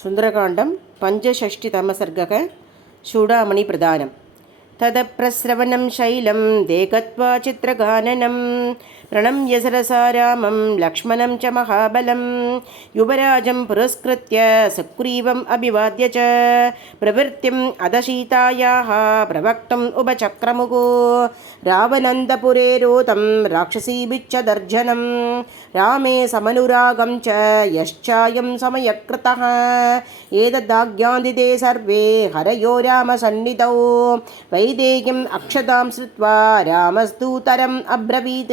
सुन्दरकाण्डं पञ्चषष्टितमः सर्गः चूडामणि प्रदानं तदप्रस्रवणं शैलं देकत्वा चित्रगाननं प्रणम्य सरसा रामं लक्ष्मणं च महाबलं युवराजं पुरस्कृत्य सुग्रीवम् अभिवाद्य च प्रवृत्तिम् अदशीतायाः प्रवक्तुम् उपचक्रमुः रावणन्तपुरे रोतं राक्षसीभिश्च रामे समनुरागं च यश्चायं समयकृतः एतदाज्ञान्विते सर्वे हरयो रामसन्निधौ वैदेह्यम् अक्षतां श्रुत्वा रामस्तूतरम् अब्रवीत्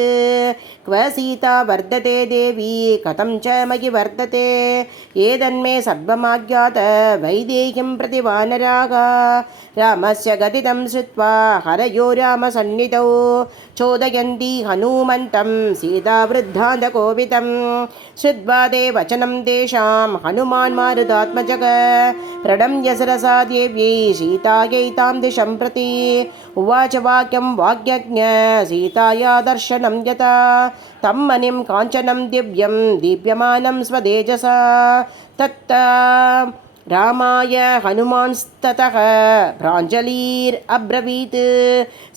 क्व सीता वर्धते देवी कथं च मयि वर्धते एतन्मे सर्वमाज्ञात वैदेह्यं प्रति वानराः रामस्य गतितं श्रुत्वा हरयो रामसन्निधौ चोदयन्ति हनूमन्तं सीतावृद्धान्तकोपितं श्रुत्वा ते वचनं तेषां हनुमान् मारुतात्मजः प्रणम्य सरसा देव्यै सीतायै तां दिशं प्रति उवाच वाक्यं वाग्यज्ञ सीताया दर्शनं यथा तं मणिं काञ्चनं दिव्यं दीप्यमानं स्वतेजसा तत् रामाय हनुमांस्ततः प्राञ्जलिरब्रवीत्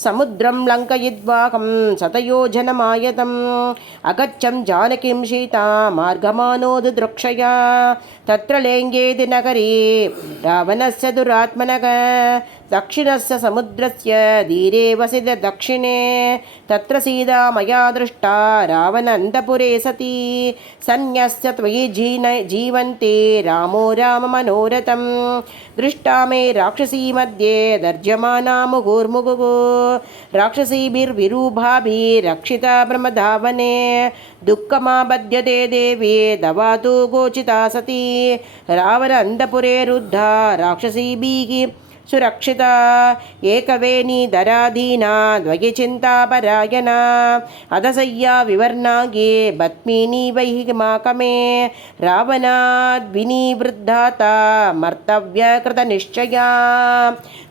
समुद्रं लङ्कयित्वाहं शतयोजनमायतम् अगच्छं जानकीं सीता मार्गमानोदृक्षया तत्र लेङ्गेति नगरे रावणस्य दुरात्मनः दक्षिणस्य समुद्रस्य तीरे वसित दक्षिणे तत्र सीता मया दृष्टा रावणान्तपुरे सती सन्न्यस्य त्वयि जीवन्ते रामो राममनोरथं दृष्टा मे राक्षसी मध्ये दर्ज्यमाना मुहुर्मुहुः राक्षसीभिर्विरूभाभिरक्षिता ब्रह्मधावने दुःखमाबध्यते देवी दवातु गोचिता सती रावणान्तपुरे रुद्धा राक्षसीभिः सुरक्षिता एकवेणी दराधीना द्वयि चिन्तापरायणा अधसय्या विवर्णाङ्गे बत्मिनी वैहिमाकमे रावणाद्विनिवृद्धाता मर्तव्यकृतनिश्चया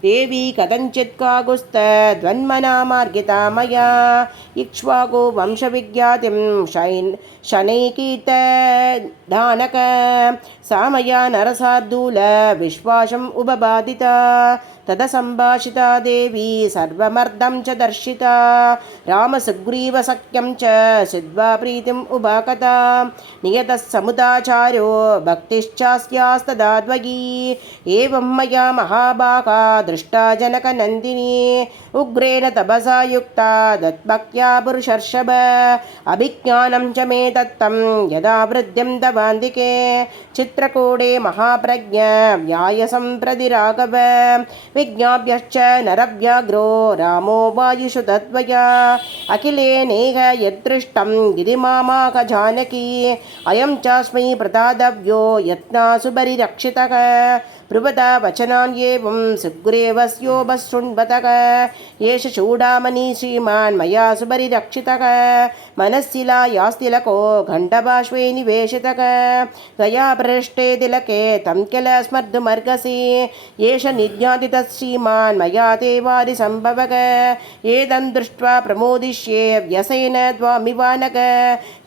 देवी कथञ्चित् काकुत्स्थद्वन्मना मार्गिता मया इक्ष्वाकु वंशविज्ञातिं शनैकीर्तदानक सा मया नरसार्दूल विश्वासम् उपबाधिता तदसम्भाषिता देवी सर्वमर्दं च दर्शिता रामसुग्रीवसख्यं च सिद्ध्वा प्रीतिम् उभाकता नियतः समुदाचारो भक्तिश्चास्यास्तदा द्वयी एवं मया महाभागा दृष्टा जनकनन्दिनी उग्रेण तपसा युक्ता दत्भक्त्या पुरुषर्षभ अभिज्ञानं च मे दत्तं यदा वृद्धिं दवान्तिके चित्रकूटे महाप्रज्ञ व्यायसं प्रति राघव विज्ञाप्यश्च नरव्याघ्रो रामो वायुषु तद्वया अखिले नेह यदृष्टं गिरिमामाक जानकी अयं चास्मै प्रदातव्यो यत्नासु परिरक्षितः ब्रुवता वचनान् एवं सुग्रीवस्योपशृण्वतः एष चूडामणि श्रीमान् मया सुपरिरक्षितः मनस्सिला यास्तिलको घण्टबाष्पे निवेशितः त्वया पृष्ठे तिलके तं किल स्मर्तुमर्हसि एष निज्ञातितः श्रीमान् मया ते वारिसम्भवः एतं दृष्ट्वा प्रमोदिष्ये व्यसेन त्वामिवानक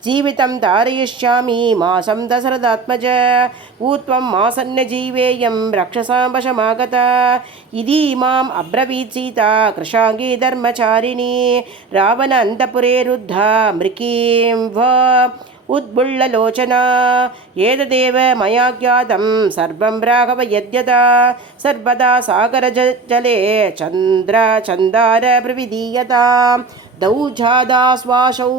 जीवितं तारयिष्यामि मासं दशरथात्मज ऊत्वं मासन्नजीवेयं रक्षसां वशमागता इति माम् अब्रवीत् सीता कृशाङ्गी धर्मचारिणी रावणान्तपुरे रुद्धा मृकीं वा उद्बुल्ललोचना एतदेव मया ज्ञातं सर्वं राघव यद्यथा सर्वदा सागरजले चन्द्रार प्रविधीयता दौजादाश्वासौ